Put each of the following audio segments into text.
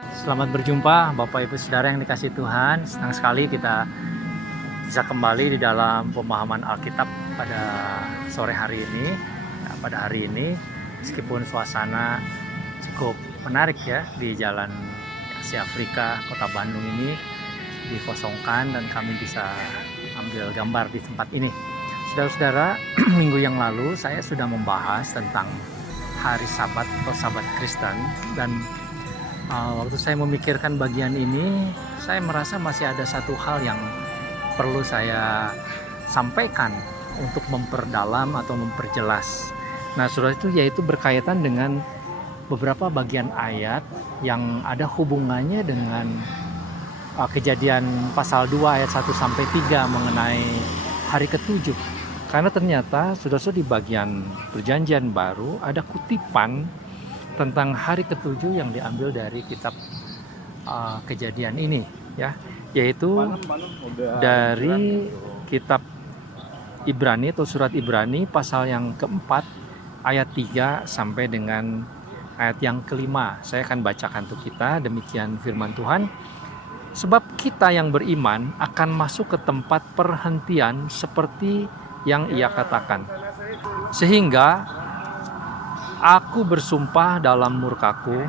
Selamat berjumpa Bapak Ibu Saudara yang dikasihi Tuhan. Senang sekali kita bisa kembali di dalam pemahaman Alkitab pada sore hari ini. Nah, pada hari ini meskipun suasana cukup menarik ya di Jalan Asia Afrika, Kota Bandung ini dikosongkan dan kami bisa ambil gambar di tempat ini. Saudara-saudara, minggu yang lalu saya sudah membahas tentang hari Sabat atau Sabat Kristen, dan waktu saya memikirkan bagian ini, saya merasa masih ada satu hal yang perlu saya sampaikan untuk memperdalam atau memperjelas. Nah, saudara, itu yaitu berkaitan dengan beberapa bagian ayat yang ada hubungannya dengan Kejadian pasal 2 ayat 1 sampai 3 mengenai hari ketujuh. Karena ternyata saudara-saudara di bagian Perjanjian Baru ada kutipan tentang hari ketujuh yang diambil dari kitab Kejadian ini, ya, yaitu dari kitab Ibrani atau surat Ibrani pasal yang keempat ayat 3 sampai dengan ayat yang kelima. Saya akan bacakan untuk kita. Demikian firman Tuhan. Sebab kita yang beriman akan masuk ke tempat perhentian seperti yang ia katakan. Sehingga aku bersumpah dalam murkaku,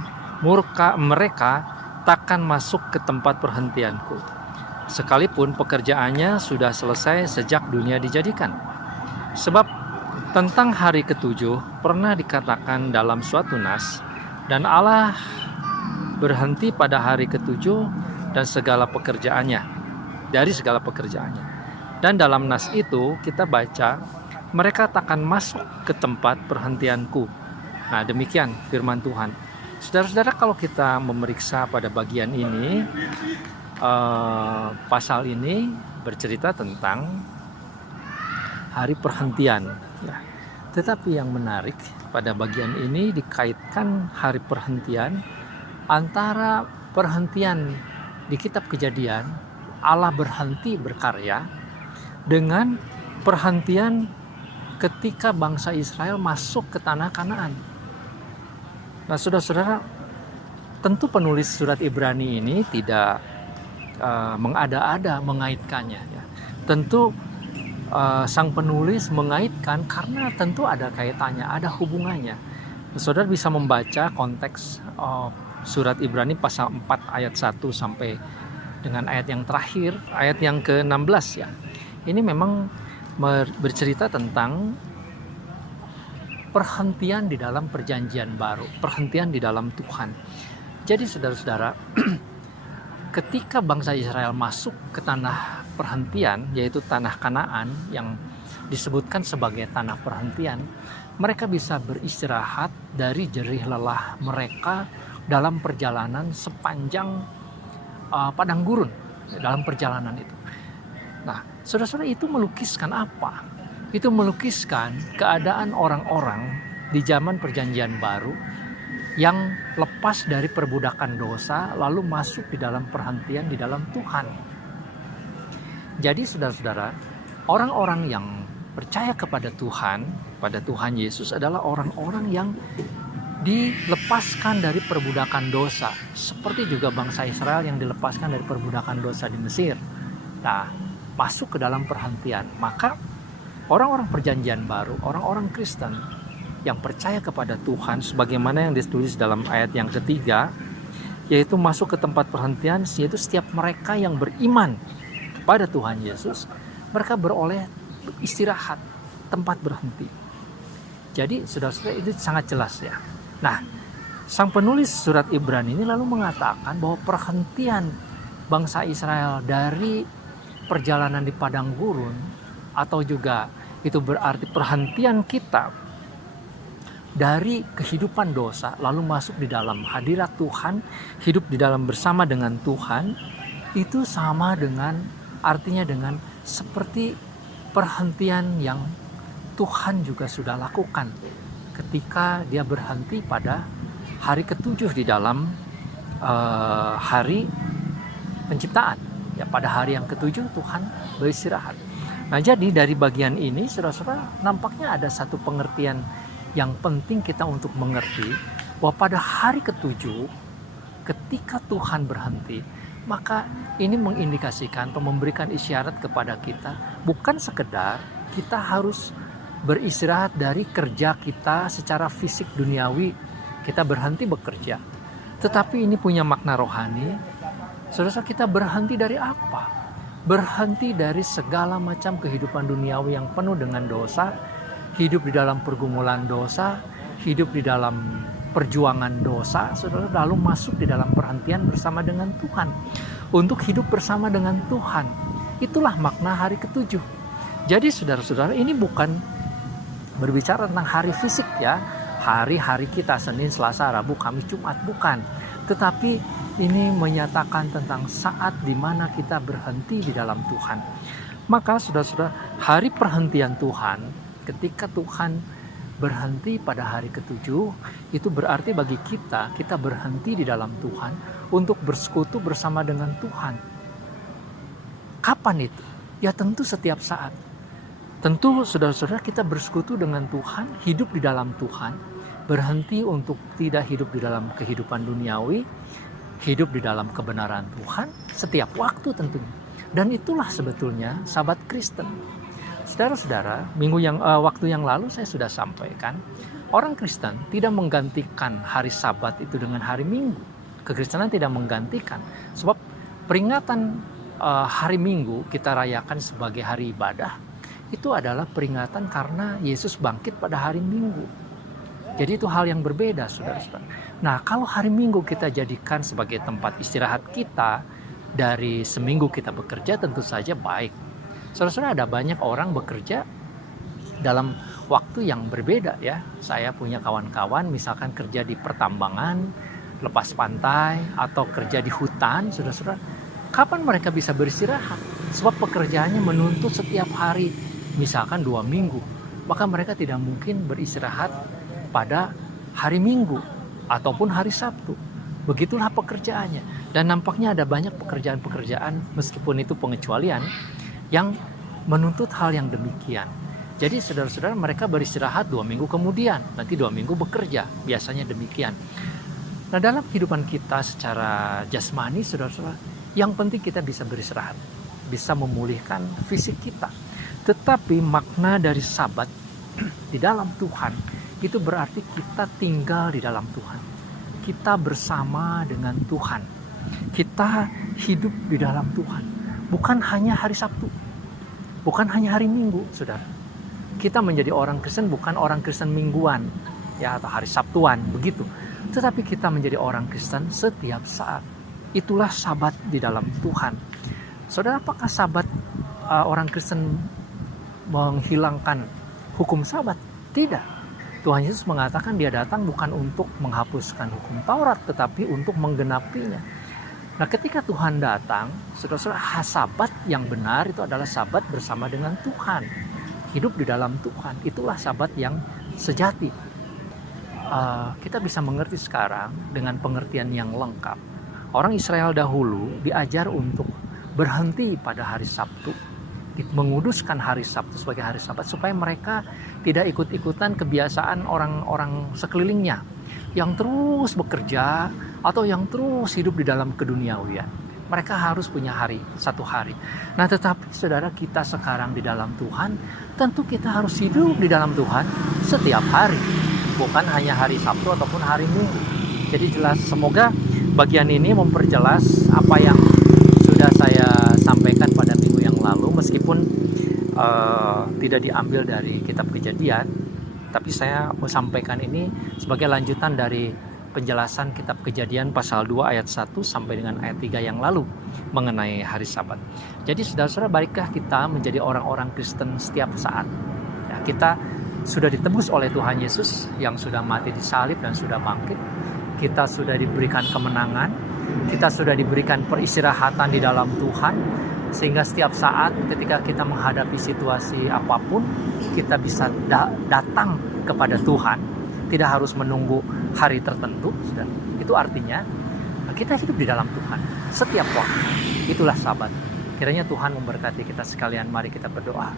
mereka takkan masuk ke tempat perhentianku, sekalipun pekerjaannya sudah selesai sejak dunia dijadikan. Sebab tentang hari ketujuh pernah dikatakan dalam suatu nas, dan Allah berhenti pada hari ketujuh dan segala pekerjaannya, dari segala pekerjaannya. Dan dalam nas itu kita baca, mereka takkan masuk ke tempat perhentianku. Nah, demikian firman Tuhan. Saudara-saudara, kalau kita memeriksa pada bagian ini, pasal ini bercerita tentang hari perhentian, ya. Tetapi yang menarik pada bagian ini dikaitkan hari perhentian antara perhentian di kitab Kejadian, Allah berhenti berkarya, dengan perhentian ketika bangsa Israel masuk ke tanah Kanaan. Nah, saudara-saudara, tentu penulis surat Ibrani ini tidak mengada-ada mengaitkannya, ya. Tentu sang penulis mengaitkan karena tentu ada kaitannya, ada hubungannya. Saudara bisa membaca konteks surat Ibrani pasal 4 ayat 1 sampai dengan ayat yang terakhir, ayat yang ke-16, ya. Ini memang bercerita tentang perhentian di dalam perjanjian baru, perhentian di dalam Tuhan. Jadi saudara-saudara, ketika bangsa Israel masuk ke tanah perhentian, yaitu tanah Kanaan yang disebutkan sebagai tanah perhentian, mereka bisa beristirahat dari jerih lelah mereka dalam perjalanan sepanjang padang gurun, dalam perjalanan itu. Nah, saudara-saudara, itu melukiskan apa? Itu melukiskan keadaan orang-orang di zaman perjanjian baru yang lepas dari perbudakan dosa lalu masuk di dalam perhentian di dalam Tuhan. Jadi saudara-saudara, orang-orang yang percaya kepada Tuhan, pada Tuhan Yesus adalah orang-orang yang dilepaskan dari perbudakan dosa, seperti juga bangsa Israel yang dilepaskan dari perbudakan dosa di Mesir. Nah, masuk ke dalam perhentian. Maka orang-orang perjanjian baru, orang-orang Kristen yang percaya kepada Tuhan, sebagaimana yang ditulis dalam ayat yang ketiga, yaitu masuk ke tempat perhentian, yaitu setiap mereka yang beriman kepada Tuhan Yesus, mereka beroleh istirahat, tempat berhenti. Jadi saudara-saudara, itu sangat jelas, ya. Nah, sang penulis surat Ibrani ini lalu mengatakan bahwa perhentian bangsa Israel dari perjalanan di padang gurun, atau juga itu berarti perhentian kita dari kehidupan dosa lalu masuk di dalam hadirat Tuhan, hidup di dalam bersama dengan Tuhan, itu sama dengan artinya dengan seperti perhentian yang Tuhan juga sudah lakukan ketika dia berhenti pada hari ketujuh di dalam hari penciptaan. Ya, pada hari yang ketujuh Tuhan beristirahat. Nah, jadi dari bagian ini saudara-saudara, nampaknya ada satu pengertian yang penting kita untuk mengerti, bahwa pada hari ketujuh ketika Tuhan berhenti, maka ini mengindikasikan atau memberikan isyarat kepada kita, bukan sekedar kita harus beristirahat dari kerja kita secara fisik duniawi, kita berhenti bekerja. Tetapi ini punya makna rohani. Saudara, kita berhenti dari apa? Berhenti dari segala macam kehidupan duniawi yang penuh dengan dosa, hidup di dalam pergumulan dosa, hidup di dalam perjuangan dosa, saudara, lalu masuk di dalam perhentian bersama dengan Tuhan. Untuk hidup bersama dengan Tuhan. Itulah makna hari ketujuh. Jadi saudara-saudara, ini bukan berbicara tentang hari fisik ya. Hari-hari kita, Senin, Selasa, Rabu, Kamis, Jumat, bukan. Tetapi ini menyatakan tentang saat di mana kita berhenti di dalam Tuhan. Maka saudara-saudara, hari perhentian Tuhan, ketika Tuhan berhenti pada hari ketujuh, itu berarti bagi kita berhenti di dalam Tuhan untuk bersekutu bersama dengan Tuhan. Kapan itu? Ya tentu setiap saat. Tentu saudara-saudara, kita bersekutu dengan Tuhan, hidup di dalam Tuhan, berhenti untuk tidak hidup di dalam kehidupan duniawi, hidup di dalam kebenaran Tuhan setiap waktu tentunya. Dan itulah sebetulnya sahabat Kristen. Saudara-saudara, waktu yang lalu saya sudah sampaikan, orang Kristen tidak menggantikan hari Sabat itu dengan hari Minggu. Kekristenan tidak menggantikan, sebab peringatan hari Minggu kita rayakan sebagai hari ibadah, itu adalah peringatan karena Yesus bangkit pada hari Minggu. Jadi itu hal yang berbeda, saudara-saudara. Nah, kalau hari Minggu kita jadikan sebagai tempat istirahat kita dari seminggu kita bekerja, tentu saja baik. Saudara-saudara, ada banyak orang bekerja dalam waktu yang berbeda ya. Saya punya kawan-kawan misalkan kerja di pertambangan, lepas pantai, atau kerja di hutan, saudara-saudara. Kapan mereka bisa beristirahat? Sebab pekerjaannya menuntut setiap hari, misalkan 2 minggu. Maka mereka tidak mungkin beristirahat pada hari Minggu ataupun hari Sabtu. Begitulah pekerjaannya. Dan nampaknya ada banyak pekerjaan-pekerjaan, meskipun itu pengecualian, yang menuntut hal yang demikian. Jadi saudara-saudara, mereka beristirahat 2 minggu kemudian, nanti 2 minggu bekerja, biasanya demikian. Nah, dalam kehidupan kita secara jasmani, saudara-saudara, yang penting kita bisa beristirahat, bisa memulihkan fisik kita. Tetapi makna dari Sabat di dalam Tuhan, itu berarti kita tinggal di dalam Tuhan. Kita bersama dengan Tuhan. Kita hidup di dalam Tuhan. Bukan hanya hari Sabtu, bukan hanya hari Minggu, saudara. Kita menjadi orang Kristen bukan orang Kristen mingguan, ya, atau hari Sabtuan, begitu. Tetapi kita menjadi orang Kristen setiap saat. Itulah Sabat di dalam Tuhan. Saudara, apakah Sabat orang Kristen menghilangkan hukum Sabat? Tidak. Tuhan Yesus mengatakan Dia datang bukan untuk menghapuskan hukum Taurat, tetapi untuk menggenapinya. Nah, ketika Tuhan datang, saudara-saudara, Sabat yang benar itu adalah Sabat bersama dengan Tuhan. Hidup di dalam Tuhan, itulah Sabat yang sejati. Kita bisa mengerti sekarang dengan pengertian yang lengkap. Orang Israel dahulu diajar untuk berhenti pada hari Sabtu, menguduskan hari Sabtu sebagai hari Sabat, supaya mereka tidak ikut-ikutan kebiasaan orang-orang sekelilingnya yang terus bekerja atau yang terus hidup di dalam keduniawian. Mereka harus punya satu hari. Nah, tetapi saudara, kita sekarang di dalam Tuhan, tentu kita harus hidup di dalam Tuhan setiap hari, bukan hanya hari Sabtu ataupun hari Minggu. Jadi jelas, semoga bagian ini memperjelas apa yang sudah saya sampaikan pada minggu yang lalu, meskipun tidak diambil dari kitab Kejadian, tapi saya mau sampaikan ini sebagai lanjutan dari penjelasan kitab Kejadian pasal 2 ayat 1 sampai dengan ayat 3 yang lalu mengenai hari Sabat. Jadi saudara-saudara, baikkah kita menjadi orang-orang Kristen setiap saat? Ya, kita sudah ditebus oleh Tuhan Yesus yang sudah mati di salib dan sudah bangkit. Kita sudah diberikan kemenangan, kita sudah diberikan peristirahatan di dalam Tuhan, sehingga setiap saat ketika kita menghadapi situasi apapun, kita bisa datang kepada Tuhan, tidak harus menunggu hari tertentu. Itu artinya kita hidup di dalam Tuhan setiap waktu. Itulah Sabat. Kiranya Tuhan memberkati kita sekalian. Mari kita berdoa.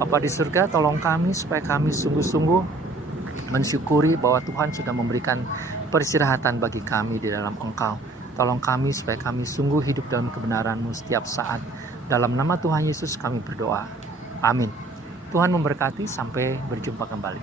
Bapa di surga, tolong kami supaya kami sungguh-sungguh mensyukuri bahwa Tuhan sudah memberikan peristirahatan bagi kami di dalam Engkau. Tolong kami supaya kami sungguh hidup dalam kebenaran-Mu setiap saat. Dalam nama Tuhan Yesus kami berdoa. Amin. Tuhan memberkati, sampai berjumpa kembali.